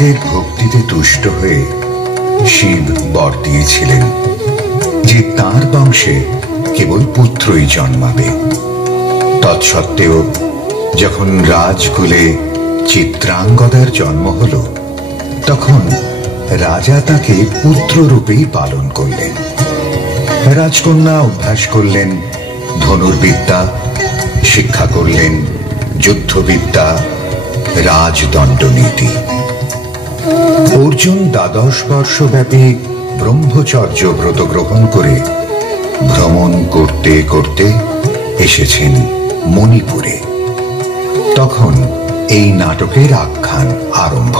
রাজের ভক্তিতে তুষ্ট হয়ে শিব বর দিয়েছিলেন যে তাঁর বংশে কেবল পুত্রই জন্মাবে। তৎসত্ত্বেও যখন রাজকুলে চিত্রাঙ্গদার জন্ম হল, তখন রাজা তাকে পুত্ররূপেই পালন করলেন। রাজকন্যা অভ্যাস করলেন ধনুর্বিদ্যা, শিক্ষা করলেন যুদ্ধবিদ্যা, রাজদণ্ডনীতি। অর্জুন 12 বর্ষব্যাপী ব্রহ্মচর্য ব্রত গ্রহণ করে ভ্রমণ করতে করতে এসেছেন মণিপুরে। তখন এই নাটকের আখ্যান আরম্ভ।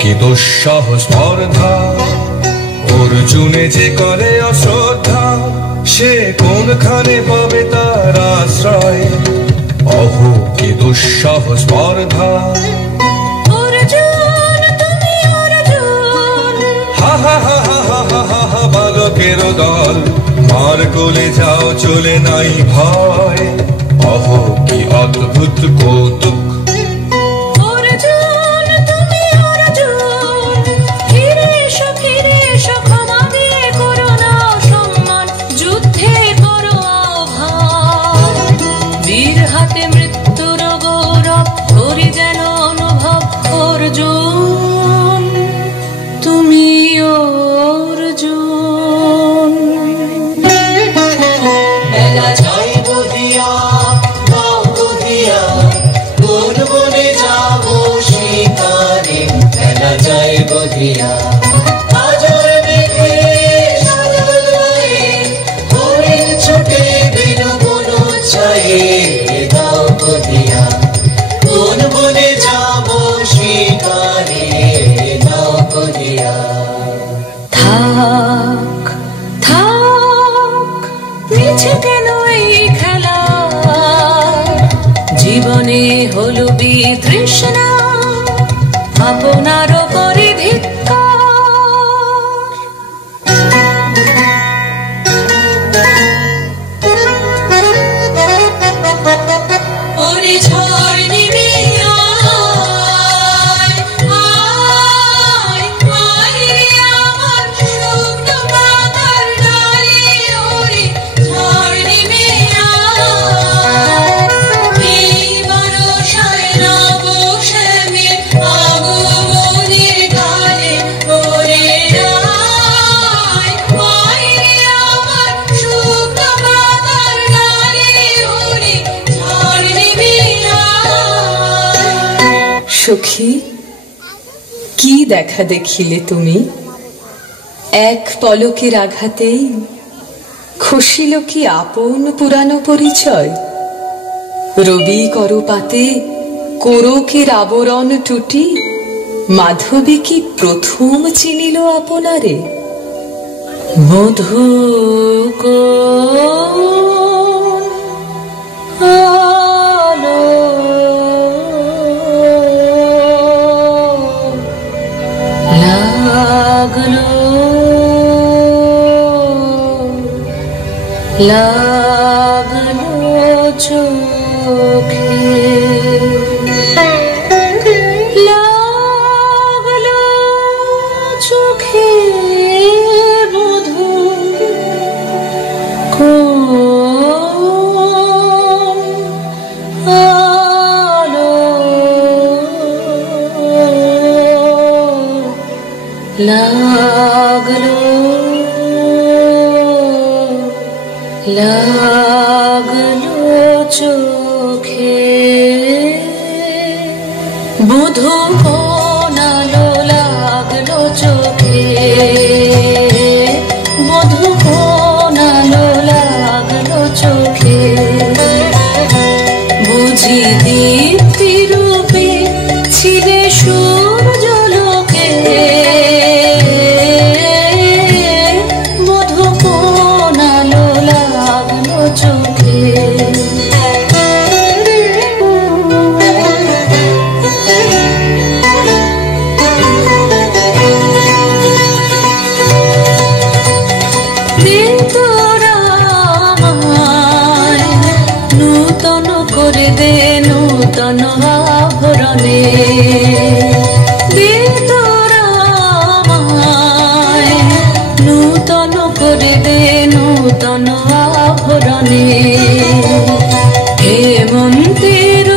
কি দুঃসহ স্পর্ধা, অর্জুনে যে করে অশ্রদ্ধা, সে কোনখানে পাবে তার আশ্রয়। অহ কি দুঃসহ স্পর্ধা, হা হা হা হা হা হা হা হা, বালকের দল মার কোলে যাও, চলে নাই ভয়। অহ কি অদ্ভুত কৌতুক, জীবনে হলো বিতৃষ্ণা, আপনার পরে ধিক্কার। ওরে ঝড় নিবে আয়, আয়, আয় আমার শুকনো পাতার ডালে, ওরে ঝড় নিবে সখী, কি দেখা দেখিলে তুমি? এক পলকের আঘাতেই খসিল কি আপন পুরানো পরিচয়? রবি করপাতে কোরকের আবরণ টুটি, মাধবী কি প্রথম চিনিল আপনারে? মধু লাগলো চোখে, লাগলো চোখে মধু কোন লাগলো লাগলো চোখে বধূ কোনালো লাগলো চোখে বধূ কোনালো লাগলো চোখে বুঝি দীপ্তি রূপে ছিলে সূর্যলোকে বধূ কোনালো লাগলো চোখে নূতন করে দে নূতন আভরণে দে তোরা আমায় নূতন করে দে নূতন আভরণে হেমন্তের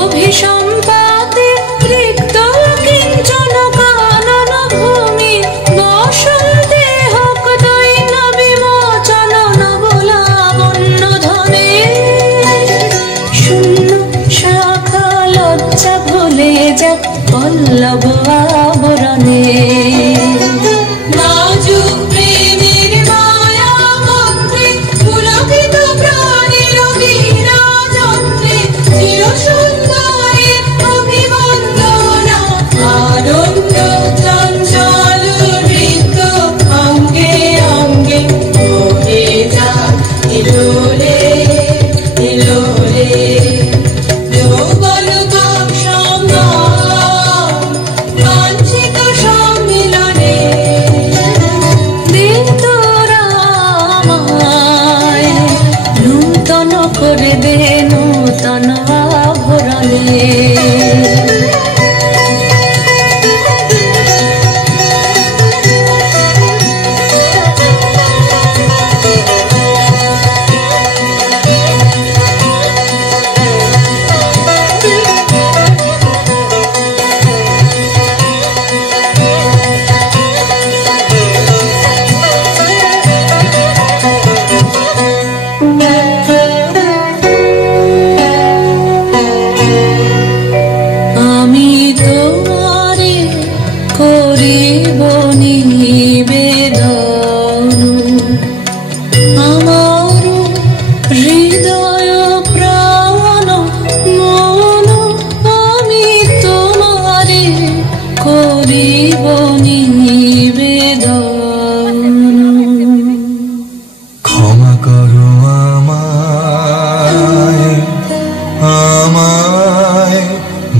অভিসম্পাতে রিক্ত কিঞ্চন কানন ভূমি বসন্তে হোক দৈন বিমোচন নবলাবণ্য ধনে শূন্য শাখা লজ্জা ভুলে যাক পল্লব আবরণে নাজুক প্রেমের মায়া মন্ত্রে পুলকিত প্রাণের বীণা যন্ত্রে চির সুন্দরের অভিবন্দনা আনন্দ চঞ্চল নৃত্য অঙ্গে অঙ্গে বহে যাক এলোলে এলোলে যৌবন বাঞ্ছিত সম্মিলনে দে তোরা আমায় নূতন করে দে নূতন আভরণে আমি তোমারে করিব নিবেদন আমার হৃদয় প্রাণ মন আমি তোমারে করিব নিবেদন ক্ষমা করো আমায় আমায়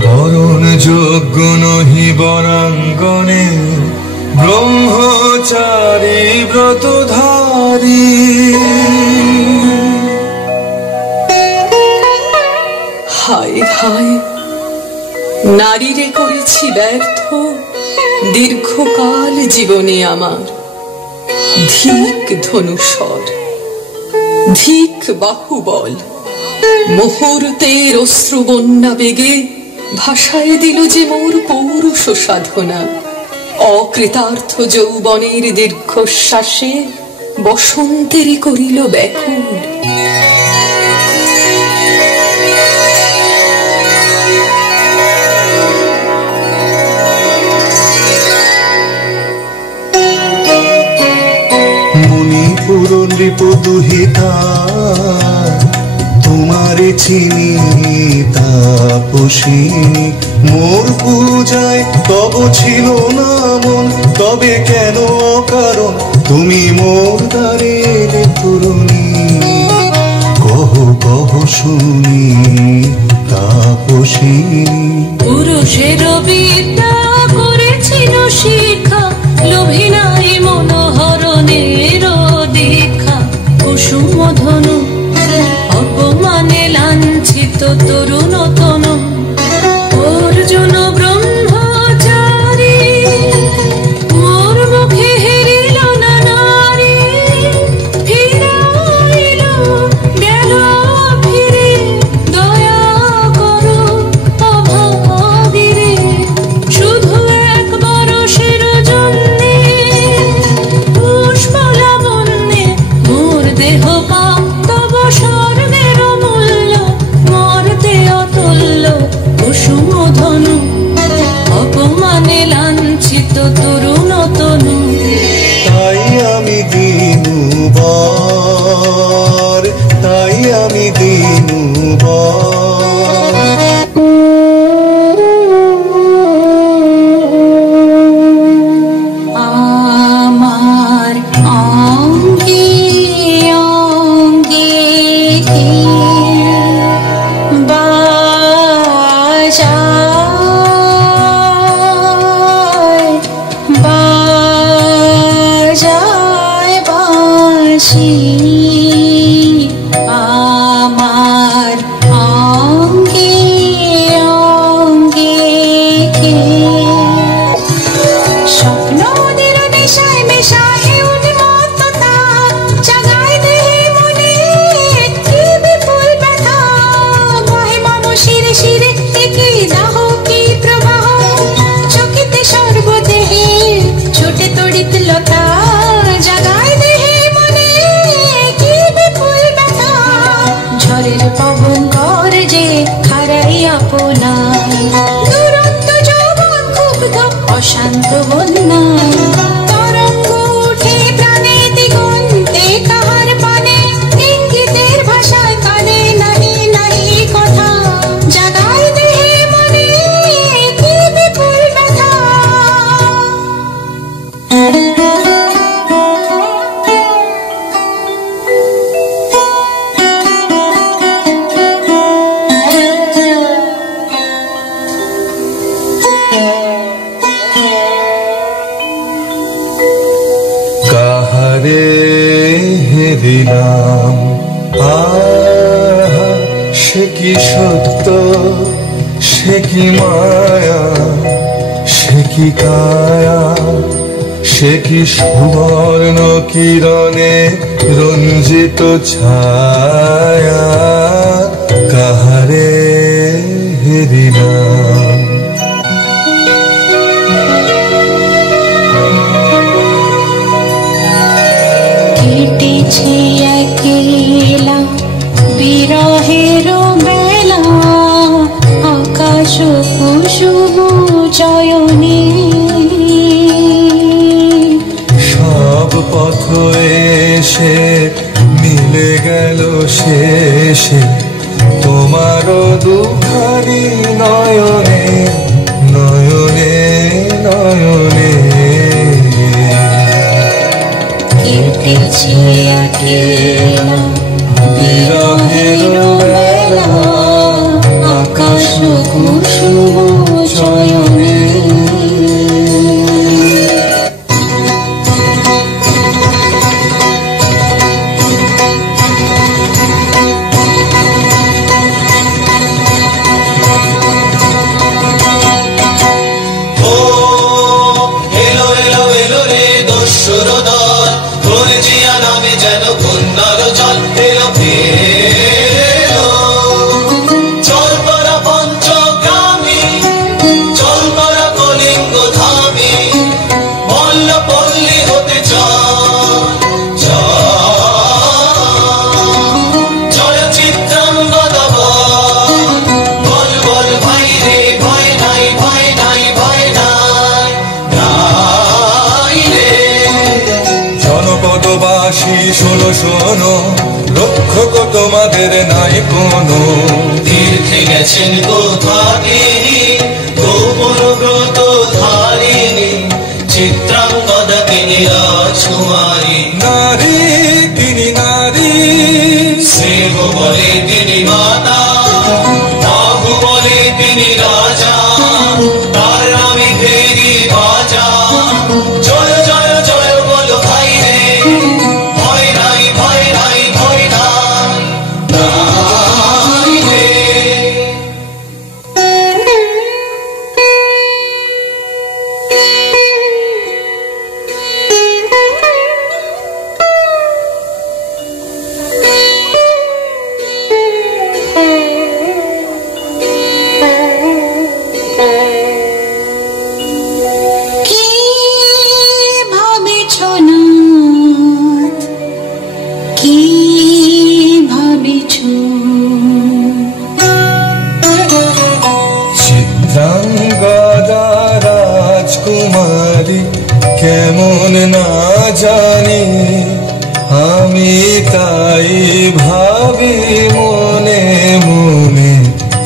বরণ যোগ্য নহি বরাঙ্গনে ব্রহ্মচারী ব্রতধারী হায় হায় নারীরে করেছি ব্যর্থ দীর্ঘকাল জীবনে আমার ধিক ধনুষর ধিক বাহুবল মুহূর্তের অশ্রু বন্যা বেগে ভাষায় দিল যে মোর পৌরুষ সাধনা অকৃতার্থ যৌবনের দীর্ঘশ্বাসে বসন্তেরই করিল ব্যাকুল মণিপুর নৃপদুহিতা তোমারে চিনি তাপসিনী মোর পূজায় তব ছিল না মন তবে কেন অকারণ তুমি মোর দ্বারের তরুণী কহ কহ শুনি তাপসিনী পুরুষের বিদ্যা করেছিল শিক্ষা লোভী নাই মনোহরণের দেখা কুসুম ধনু অপমানে লাঞ্ছিত তরুণ তনু অর্জুন ব্রহ্মচারী মোর মুখে হেরিল না নারী ফিরাইল গেল ফিরে দয়া করো আছি আমার অঙ্গে অঙ্গে কে স্বপ্ন ওদের নেশায় মেশায় উন্মত্ততা জাগায় দেহে মনে কি বিপুল ব্যথা বহে মম শিরে শিরে কি দাহ কি প্রবাহ চকিতে সর্বদেহে ছোটে তড়িৎ লতা জাগায় দেহে মনে কি বিপুল ব্যথা ঝড়ের পবন গর্জে হারাই আপনার দুরন্ত যৌবন ক্ষুব্ধ অশান্ত বন্যায় তরঙ্গ উঠে প্রাণে দিগন্তে কাহার পানে ইঙ্গিতের ভাষায় কানে নাহি নাহি কথা জাগায় দেহে মনে কি বিপুল ব্যথা কাহারে হেরিলাম আহা সে কি সত্য সে কি মায়া সে কি কায়া সে কি সুবর্ণ কিরণে রঞ্জিত ছায়া কাহারে হেরিলাম কেটেছে একেলা বিরহের বেলা আকাশ কুসুম চয়নে সব পথ এসে মিলে গেল শেষে তোমার দুখারি নয়নে নয়নে নয়নে কেটেছে একেলা বিরহের বেলা আকাশ কুসুম চয়নে ও এলো এলো এলো রে দস্যুর দল কলজিয়া নামে যেন কন্যার জল এলো এলো চল তোরা পঞ্চগ্রামী চল তোরা কলিঙ্গ ধামী বল্ল পল্লী হতে চল চিত্রাঙ্গদা বল বল ভাই রে ভয় নাই ভয় নাই ভয় নাই নাই রে জনপদবাসী শোনো শোনো রক্ষক তোমাদের নাই কোনো তীর্থে গেছেন কোথাকিনী গোপন ব্রত ধারিণী চিত্রাঙ্গদা তিনি রাজকুমারী নারী তিনি নারী শ্রেহ বলে তিনি মাতা বাহু বলে তিনি রাজা তার নামে ফেরি বাজা জয় জয় জয় বলো ভাই রে ভয় নাই ভয় নাই ভয় নাই নাই রে কি ভাবিছ নাথ কি ভাবিছ চিত্রাঙ্গদা রাজকুমারী কেমন না জানি আমি তাই ভাবি মনে মনে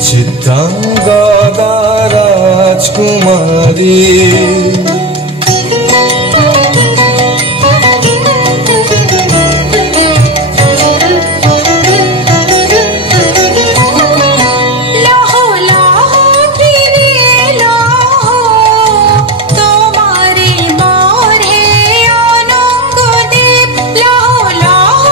চিত্রাঙ্গদা রাজকুমারী লহ লহ ফিরে লহ তোমারে বরে অনঙ্গ দেব লহ লহ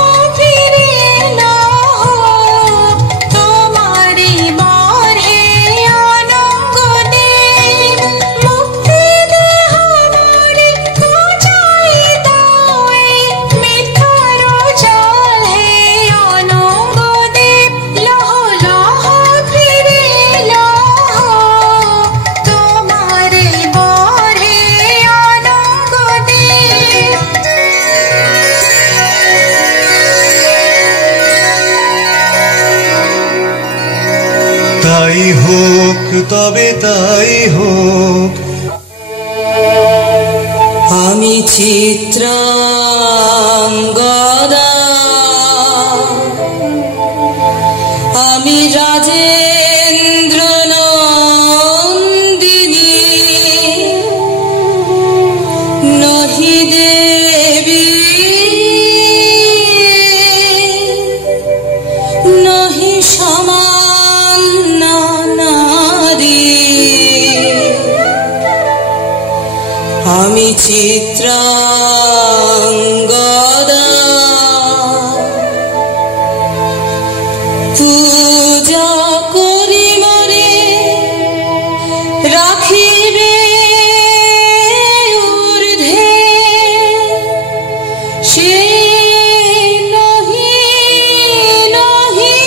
তাই হোক, তবে তাই হোক। আমি চিত্রাঙ্গদা, আমি রাজেন্দ্র নন্দিনী, নহি দেবী নহি সামান্য নারী। আমি চিত্রাঙ্গদা, পূজা করি মরে রাখিবে ঊর্ধ্বে, সে নহি নহি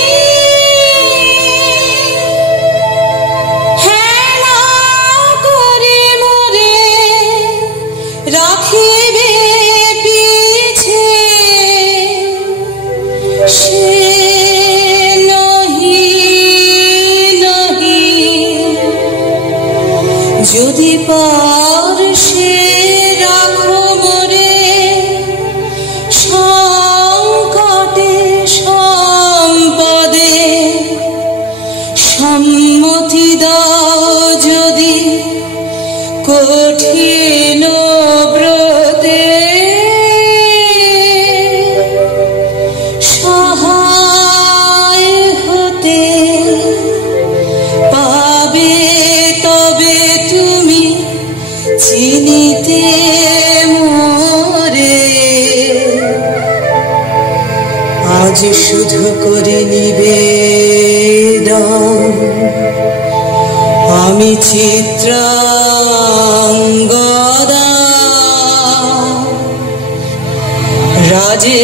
হেলা করি মরে রাখিবে পিছে, সে নহি নহি। যদি পারশে রাখো মোরে সংকটে সম্পদে, সম্মতি দাও যদি কঠিন ব্রতে, সহায় হতে পাবে তবে তুমি চিনিতে মোরে। আজ শুধু করে নিবেদন, আমি চিত্রাঙ্গদা, রাজে